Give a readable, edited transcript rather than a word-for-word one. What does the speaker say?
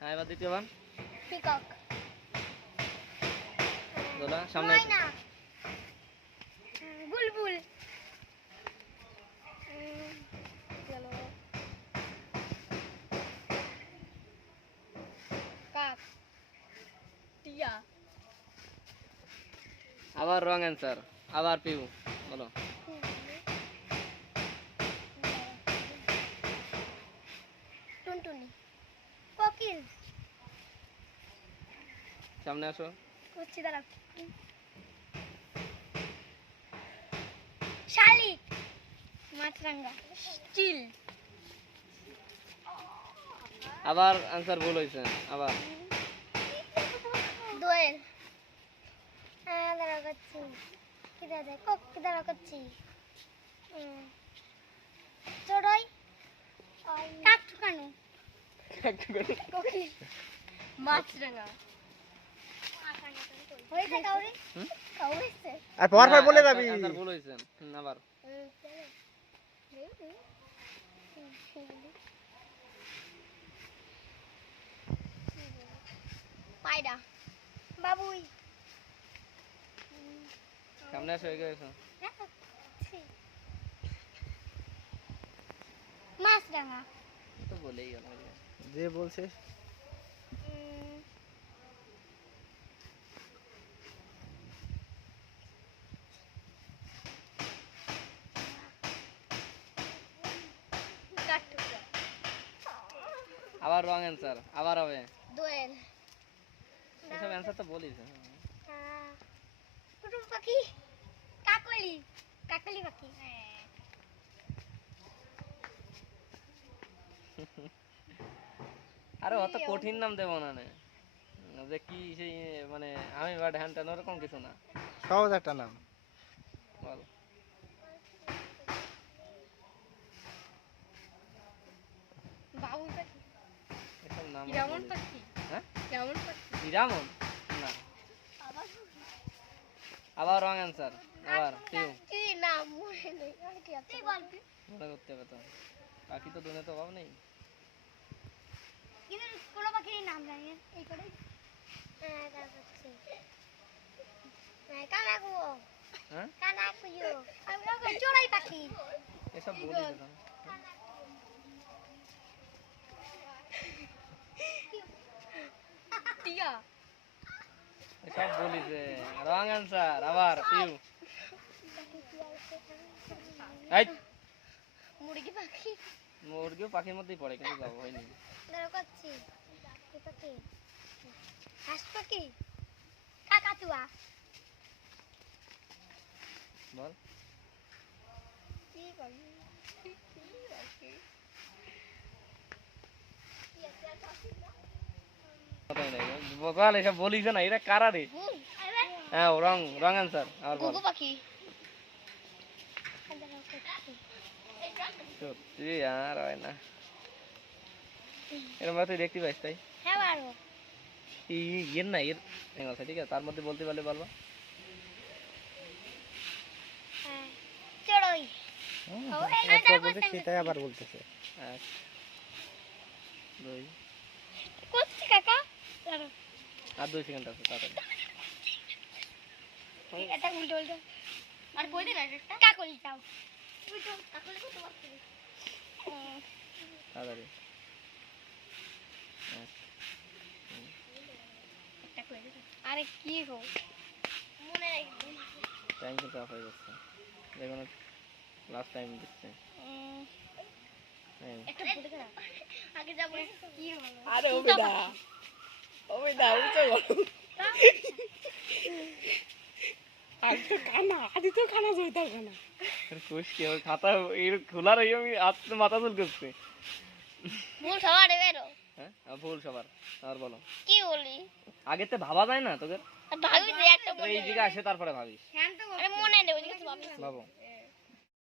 হ্যাঁ এবার দ্বিতীয় বার পিকক দোলা সামনে ময়না বুলবুল চলো কাক টিয়া আবার রং অ্যান্সার আবার পিউ বলো টুনটুনি কোকিল সামনে আসো করছি দাঁড়াও শালিক মাছরাঙ্গা স্টিল আবার অ্যান্সার ভুল হয়েছে আবার দোয়েল হ্যাঁ দাঁড়া করছি কি দাদা কক কি দাঁড়া করছি চড়াই কাক ঠুকানো কোকিল মাছরাঙ্গা হয়েছে কাউরি হয়েছে আর পর পর বলে যাবি অ্যান্সার ভুল হয়েছে আবার পায়রা বাবুই সামনে আসো এগিয়ে এসো মাছরাঙা তো বলেই গেল যে বলছে আবার রং অ্যান্সার আবার হবে দোয়েল এসব অ্যান্সার তো বলিস কুটুম পাখি কাকলি কাকলি পাখি আরে অত কঠিন নাম দেবো না নে। যে কি সেই মানে আমি বাট হ্যান্ড টান ওরকম কিছু না সহজ একটা নাম বল বাবুই পাখি এসব নাম কেমন পাখি হ্যাঁ কেমন পাখি বিরামন না আবার রং অ্যান্সার আবার পিউ কি নাম মনে নেই আর কি আছে তুই বলবি মনে করতে হবে তো বাকি তো দুনে তো অভাব নেই কিন্তু কোনো পাখির নাম জানি এই করে হ্যাঁ তারপর কানাকু হ্যাঁ কানাকুয়ো আমি চড়াই পাখি এসব বলিস না টিয়া এসব বলিস রং অ্যান্সার আবার পিউ এই মুরগি পাখি মুরগিও পাখির মধ্যেই পড়ে কিন্তু যাবো হয়নি দাঁড়াও করছি কি পাখি হাঁস পাখি কাকাতুয়া বল কি পাখি বল এসব বলিস না এটা কারা রে হ্যাঁ রং রং অ্যান্সার আবার বল ঘুঘু পাখি সত্যি আর হয় না এরকম তুই দেখতে পাইস তাই হ্যাঁ বারো এর না এর আছে ঠিক আছে তার মধ্যে বলতে পারলে বলবা হ্যাঁ চড়ই সেটাই আবার বলতেছে এক দুই করছি কাকা দাঁড়াও আর 2 সেকেন্ড আছে তাড়াতাড়ি এটা উল্টো উল্টো আর বল দে না একটা কাকলি চাও উল্টো কাকলি কত বাকি তাড়াতাড়ি একটা কই দে আরে কি গো মনে রাখবি টাইম কিন্তু অফ হয়ে যাচ্ছে দেখুন লাস্ট টাইম দিচ্ছে একটা বলে দে আগে যাব কি হলো আরে ওবিদা উঠে গেল আজকে আদি তো খানা জইতা খানা খুশ কি ওর খাতা এর খোলা রই আমি আজকে মাথা চুল করছে ভুল সবার বেরো হ্যাঁ ভুল সবার আর বলো কি বলি আগে তো ভাবা যায় না তোকে ভাবি যে একটা এই দিকে আসে তারপরে ভাবিস আরে মনে নেই ওদিকে ভাবি ভাবো